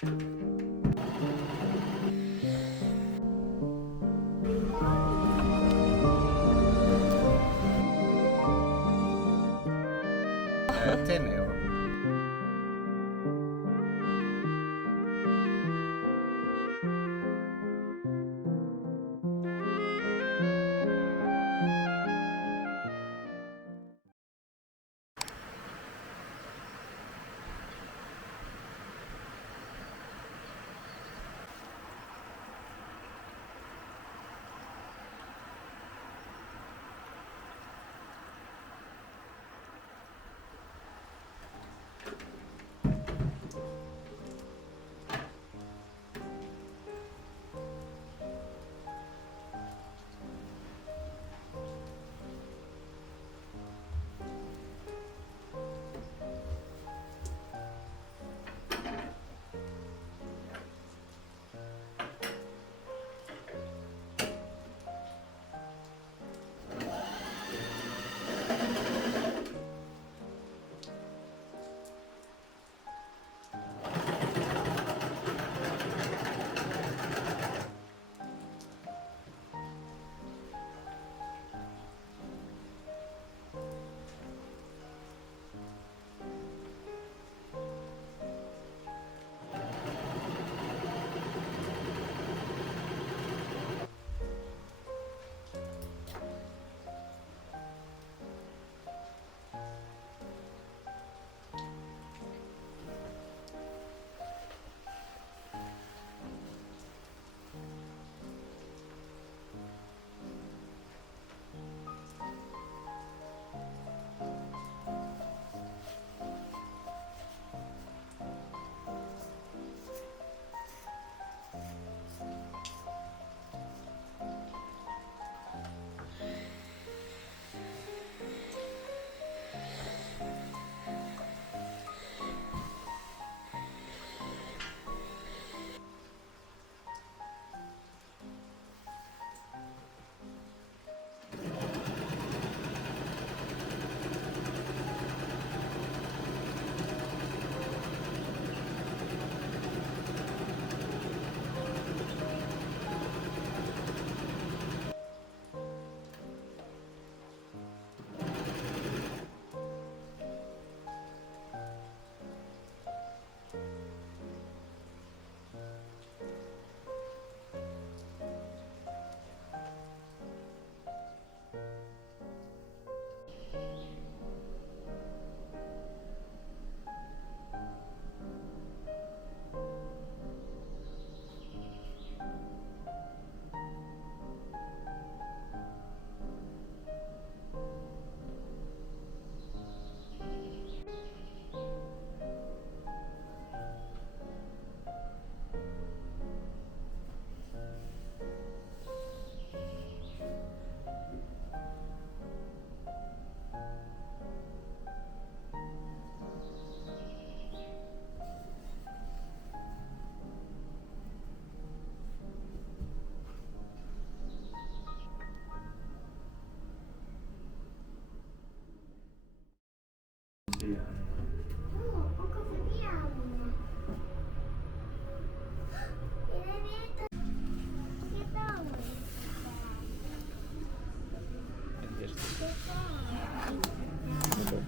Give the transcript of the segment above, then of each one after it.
やってんのよ。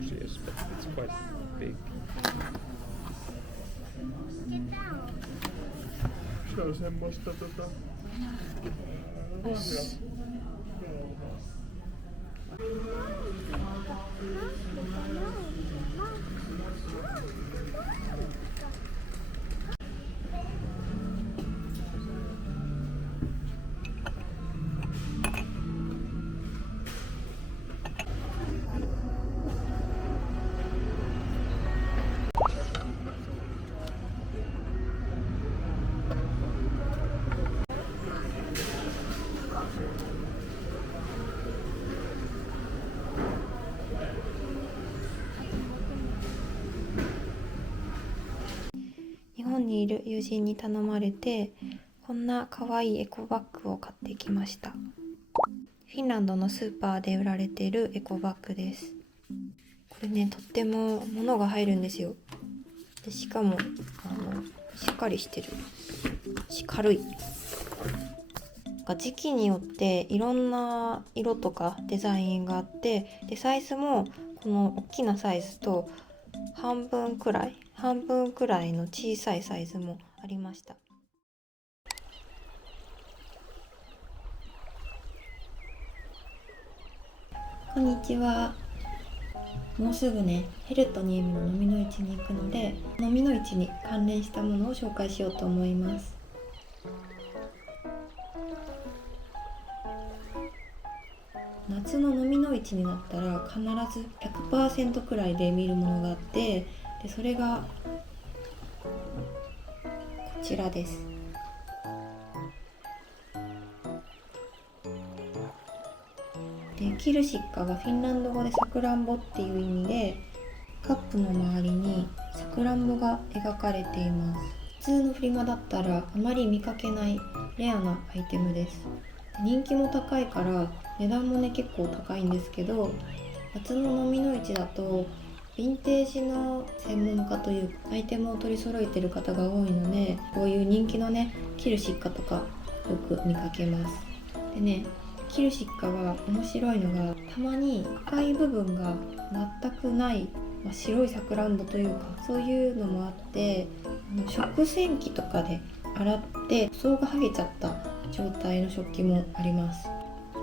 Yes, but it's quite big. Se on semmoista日本にいる友人に頼まれてこんな可愛いエコバッグを買ってきました。フィンランドのスーパーで売られているエコバッグです。これね、とっても物が入るんですよ。でしかもしっかりしてるし軽い。時期によっていろんな色とかデザインがあって、でサイズもこの大きなサイズと半分くらいの小さいサイズもありました。こんにちは。もうすぐね、ヘルトニウムの飲みの市に行くので、飲みの市に関連したものを紹介しようと思います。夏の飲みの市になったら必ず 100% くらいで見るものがあって、でそれがこちらです。でキルシッカはフィンランド語でさくらんぼっていう意味で、カップの周りにさくらんぼが描かれています。普通のフリマだったらあまり見かけないレアなアイテムです。人気も高いから値段もね結構高いんですけど、夏の飲みの市だとヴィンテージの専門家というアイテムを取り揃えてる方が多いので、こういう人気のねキルシッカとかよく見かけます。でね、キルシッカは面白いのが、たまに赤い部分が全くない、白いさくらんぼというかそういうのもあって、食洗機とかで洗って塗装が剥げちゃった状態の食器もあります。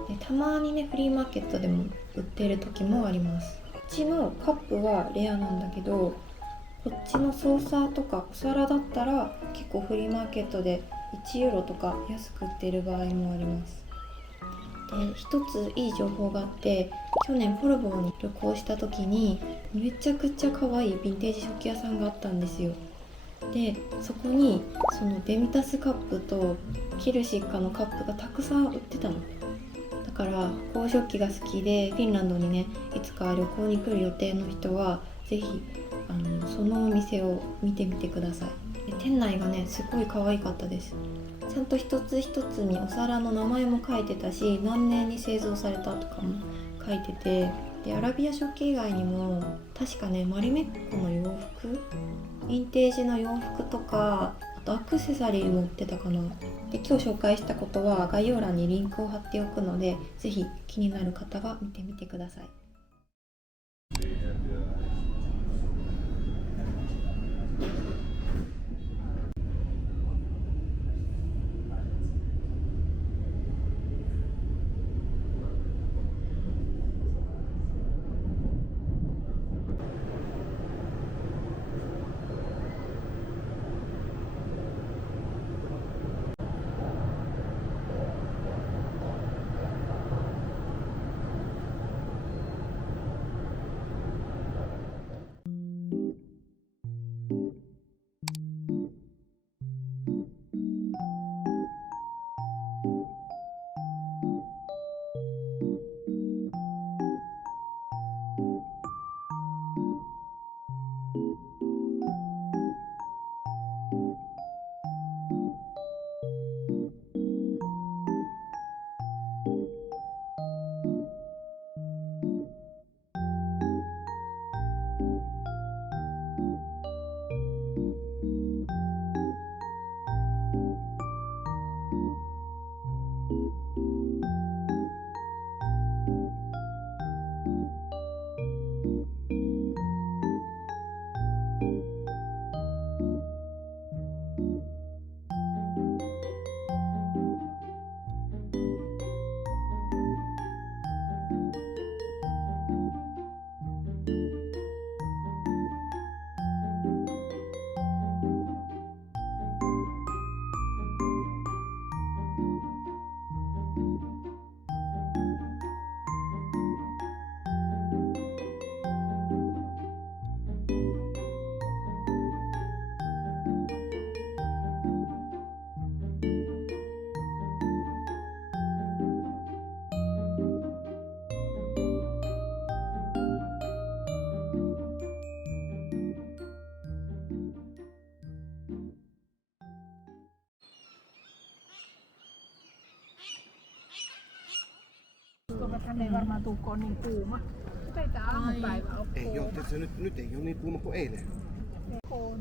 でたまにねフリーマーケットでも売ってる時もあります。こっちのカップはレアなんだけど、こっちのソーサーとかお皿だったら結構フリーマーケットで1ユーロとか安く売ってる場合もあります。で一ついい情報があって、去年ポルボに旅行した時にめちゃくちゃ可愛いヴィンテージ食器屋さんがあったんですよ。でそこにそのデミタスカップとキルシッカのカップがたくさん売ってたの。だから宝飾器が好きでフィンランドにねいつか旅行に来る予定の人はぜひそのお店を見てみてください。で店内がねすごい可愛かったです。ちゃんと一つ一つにお皿の名前も書いてたし、何年に製造されたとかも書いてて、でアラビア食器以外にも確かねマリメッコの洋服、ヴィンテージの洋服とか、あとアクセサリーも売ってたかな。で今日紹介したことは概要欄にリンクを貼っておくので、ぜひ気になる方は見てみてください。Tänne ei varmaan tulekaan niin kuuma. Teitä aamupäivä on Ei oo, tässä nyt ei oo niin kuuma kuin eilen. kuuma.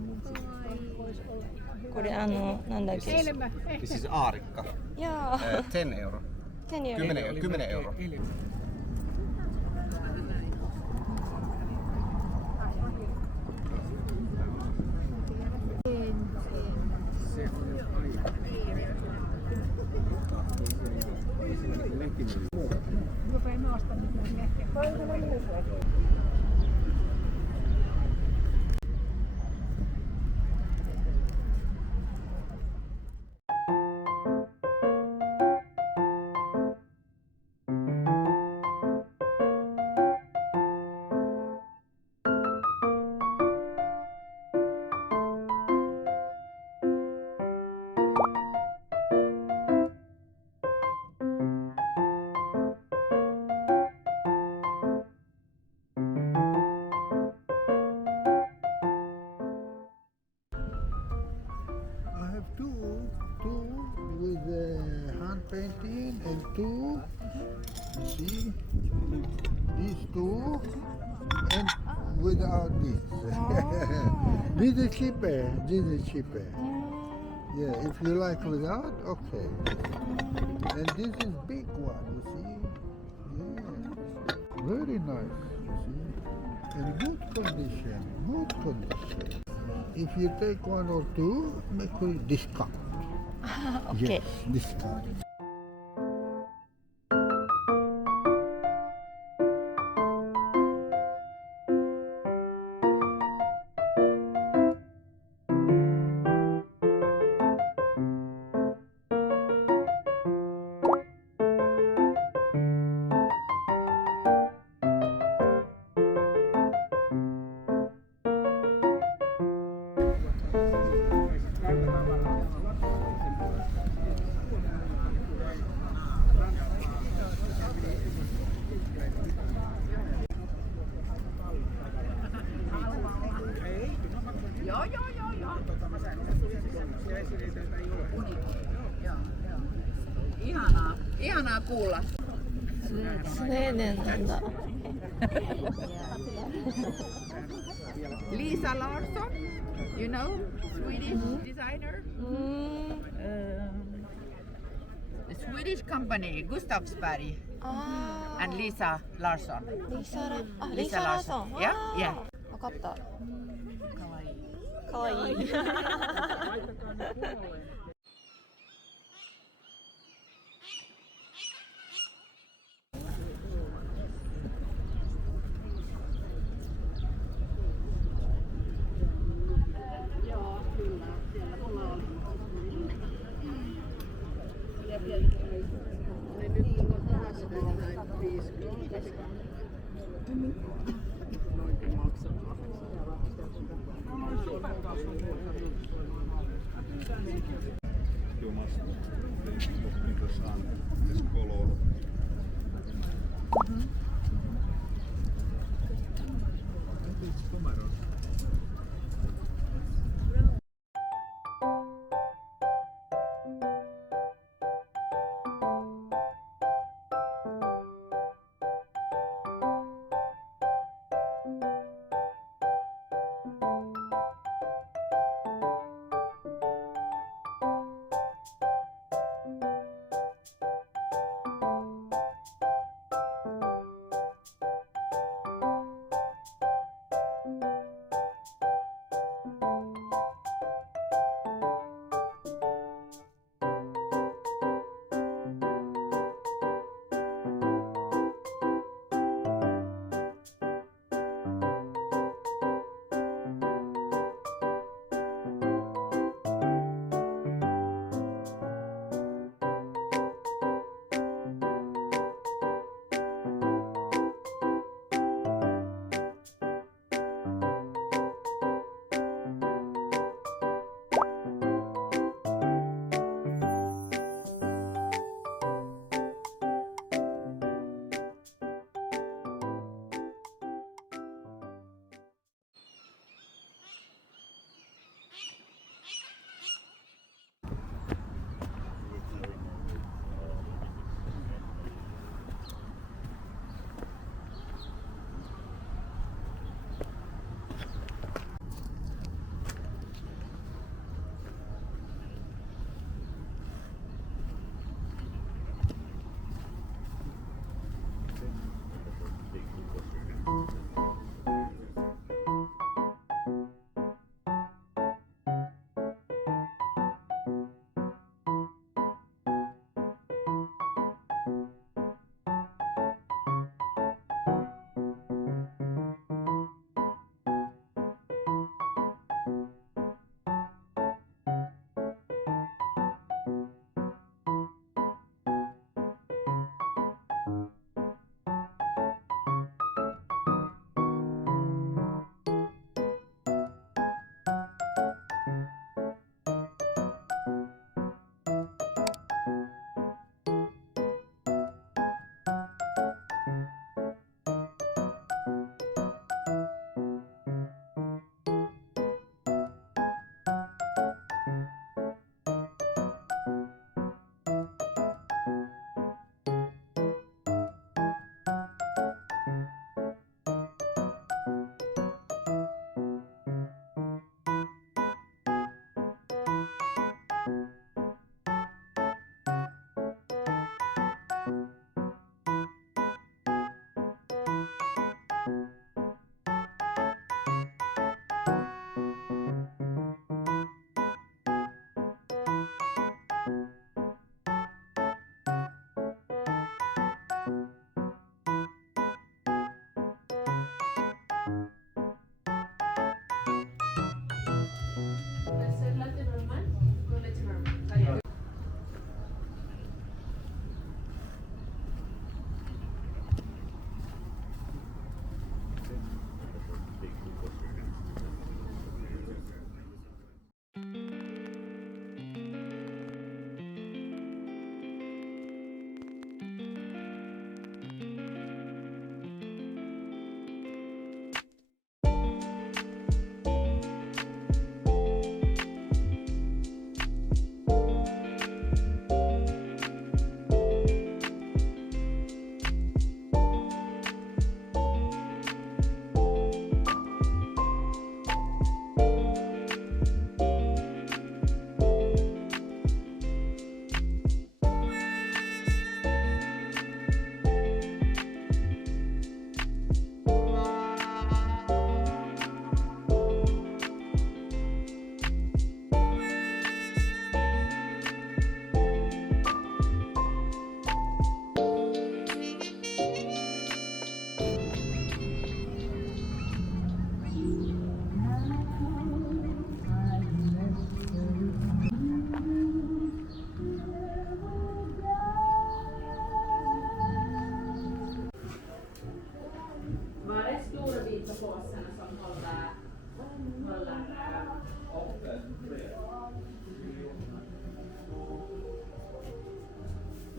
これなんだっけ Selvä. This is aarikka. いやー 10 euro. 手によ 10 euro. 10 euro. Rupee maasta nyt lehtiä. I have two with hand painting and two. See, these two and without this. This is cheaper. This is cheaper. Yeah, if you like without, okay. And this is big one. You see, yeah, very nice. You see, in good condition. Good condition. If you take one or two, make a discount. Okay. Yes, discount. Ihanaa kuulla. スウェーデンなんだ Lisa Larsson, you know, Swedish designer. The Swedish company, Gustavsberg あ and Lisa Larsson. ーリサラあ Lisa リサラーソン Larsson. Yeah, yeah. 分かったかわいい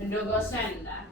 Något sönder.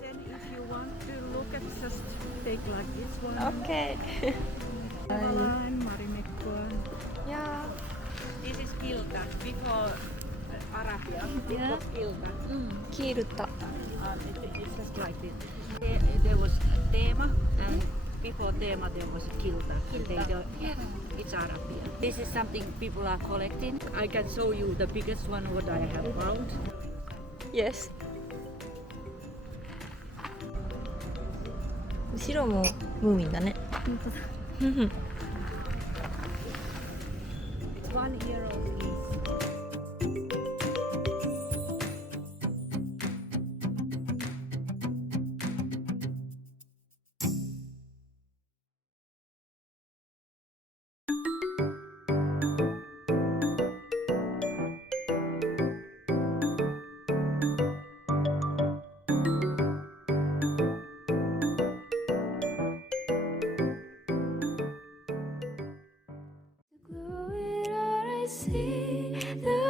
Then if you want to look at just take like this one. Okay. Malan, Marimekkoa. Yeah. This is Kilta before Arabia. It Yeah. was Kilta. Kiilta. It's just like this. There was Teema and before Teema there was Kilta. It's Arabia. This is something people are collecting. I can show you the biggest one what I have found. Yes. 後ろもムーミンだね。 It's 1 year old geese. Through it all I see the